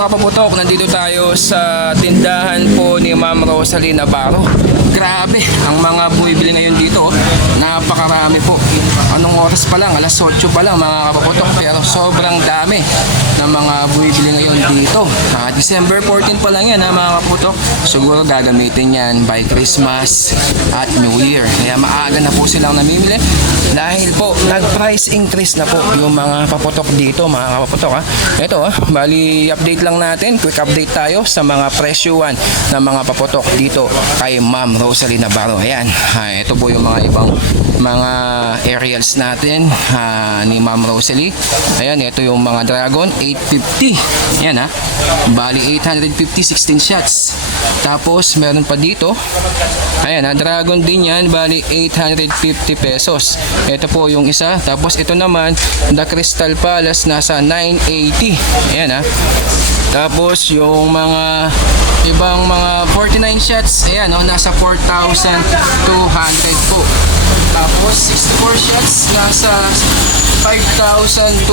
mga kapaputok, nandito tayo sa tindahan po ni Ma'am Rosalie Navarro. Grabe, ang mga bumibili ngayon dito, napakarami po. Anong oras pa lang, alas 8 pa lang mga kapaputok, pero sobrang dami ng mga bumibili ngayon dito. December 14 pa lang yan mga kapaputok. Siguro gagamitin yan by Christmas at New Year. Kaya maaga na po silang namimili dahil po nag-price increase na po yung mga kapaputok dito mga kapaputok. Ito bali update lang natin, quick update tayo sa mga presyuan ng mga paputok dito kay Ma'am Rosalie Navarro. Ayan, ito po yung mga ibang mga aerials natin ni Ma'am Rosalie. Ayan, ito yung mga Dragon 850. Ayan bali 850 16 shots. Tapos meron pa dito, ayan Dragon din yan, bali 850 pesos. Ito po yung isa. Tapos ito naman, the Crystal Palace, nasa 980. Ayan Tapos yung mga ibang mga 49 shots, ayan nasa 4,200 po. Tapos 64 shots, nasa 5,200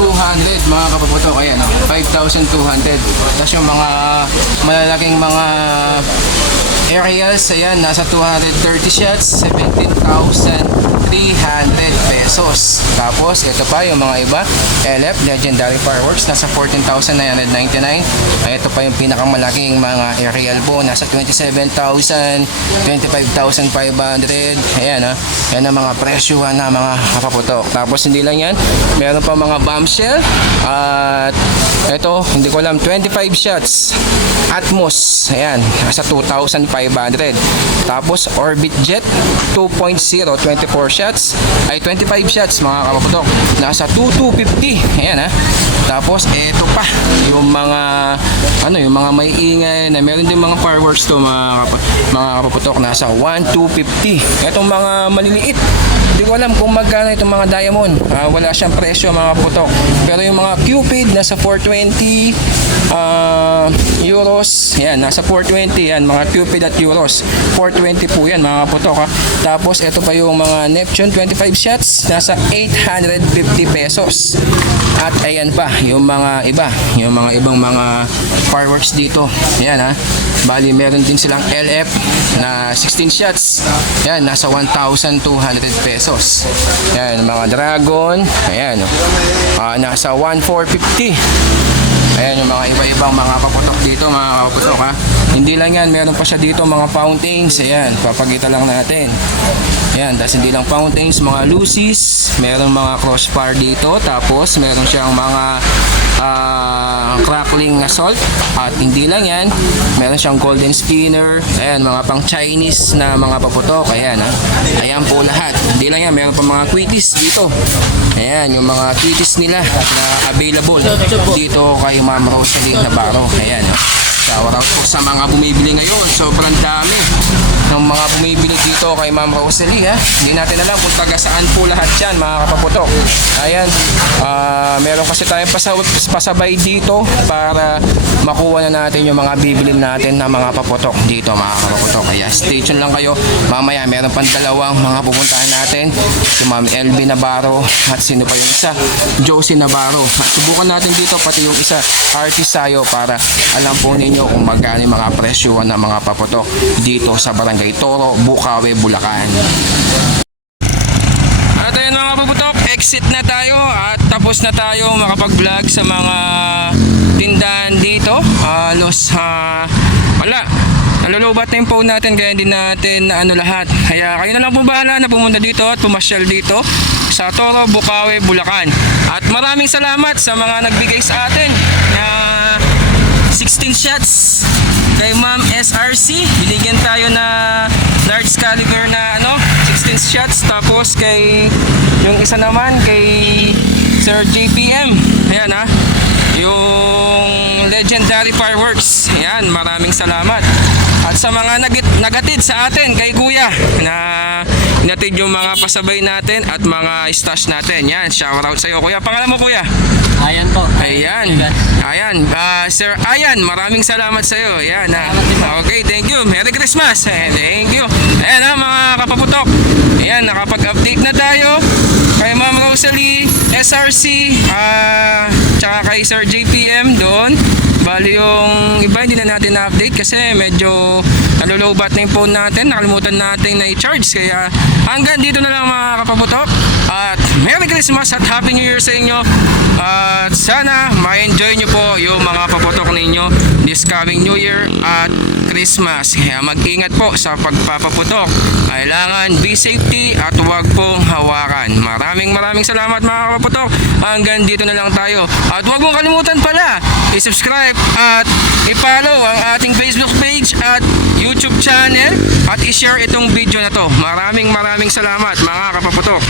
mga kapaputok. Ayan 5,200. Tapos yung mga malalaking mga aerials, ayan nasa 230 shots, 17,300 pesos. Tapos ito pa yung mga iba, LF Legendary Fireworks, nasa 14,999. Ito pa yung pinakamalaking mga aerial po, nasa 27,000, 25,500. Ayan yan ang mga presyo na mga kapaputok. Tapos hindi lang yan, meron pa mga bombshell at ito hindi ko alam, 25 shots Atmos, ayan nasa 2,500. Tapos Orbit Jet 2.0 24 shots ay 25 shots mga kapaputok, nasa 2,250. Ayan Tapos ito pa yung mga yung mga may ingay na meron din mga fireworks to mga kapaputok, nasa 1,250. Etong mga maliliit, hindi ko alam kung magkano itong mga diamond. Wala siyang presyo mga kapaputok. Pero yung mga Cupid nasa 420 euros. Yan, nasa 420 yan mga Cupid at euros. 420 po yan mga kapaputok Tapos ito pa yung mga Neptune 25 shots, nasa 850 pesos. At ayan pa yung mga iba, yung mga ibang mga fireworks dito. Ayan bali meron din silang LF na 16 shots. Ayan, nasa 1,200 pesos. Ayan, mga Dragon. Ayan, nasa 1,450. Ayan yung mga iba-ibang mga paputok dito mga kaputok Hindi lang yan, meron pa siya dito mga fountains. Ayan, papakita lang natin. Ayan, tapos hindi lang fountains, mga Lucy's, meron mga crossbar dito. Tapos meron siyang mga crackling salt. At hindi lang yan, meron siyang golden spinner. Ayan, mga pang Chinese na mga paputok. Ayan ayan po lahat. Hindi lang yan, meron pa mga quitties dito. Ayan, yung mga quitties nila na available dito kay Ma'am Rosalie Navarro. Ayan shout out po sa mga bumibili ngayon. Sobrang dami ng mga bumibili dito kay Ma'am Rosalie Hindi natin alam kung taga saan po lahat yan mga kapaputok. Ayan, meron kasi tayong pasabay dito para makuha na natin yung mga bibilin natin na mga paputok dito mga kapaputok. Kaya stay tuned lang kayo. Mamaya meron pang dalawang mga pupuntahan natin, si Ma'am LB Navarro at sino pa yung isa, Josie Navarro. At subukan natin dito pati yung isa, Artist Sayo, para alam po ninyo kung magkano yung mga presyuan ng mga paputok dito sa Barangay Toro, Bukawi, Bulacan. At ayun mga paputok, exit na tayo at tapos na tayo makapag-vlog sa mga tindahan dito. Halos wala, nalulubat na yung phone natin, kaya hindi natin lahat. Kaya kayo na lang po bahala na pumunta dito at pumasyal dito sa Toro, Bukawi, Bulacan. At maraming salamat sa mga nagbigay sa atin na 16 shots kay Ma'am SRC. Binigyan tayo na large caliber na 16 shots. Tapos kay yung isa naman kay Sir JPM. Ayan yung Legendary Fireworks. Ayan, maraming salamat. At sa mga nagatid sa atin kay Kuya na inatid yung mga pasabay natin at mga stash natin. Yan, shout out sa iyo Kuya. Pangalan mo Kuya? Ayan po. Ayan. Sir Ayan, maraming salamat sa iyo. Ayan okay, thank you. Merry Christmas. Thank you. Ayan mga kapaputok. Ayan, nakapag-update na tayo kay Ma'am Rosalie SRC, tsaka kay Sir JPM doon. Bali yung iba hindi na natin na-update kasi medyo nalulubat na yung phone natin, nakalimutan natin na i-charge. Kaya hanggang dito na lang mga kapaputok. At Merry Christmas at Happy New Year sa inyo. At sana ma-enjoy nyo po yung mga paputok ninyo this coming New Year at Christmas. Kaya mag-ingat po sa pagpapaputok. Kailangan be safety at huwag pong hawakan. Maraming salamat mga kapaputok. Hanggang dito na lang tayo. At huwag mong kalimutan pala i-subscribe at i-follow ang ating Facebook page at YouTube channel at i-share itong video na to. Maraming salamat mga kapaputok.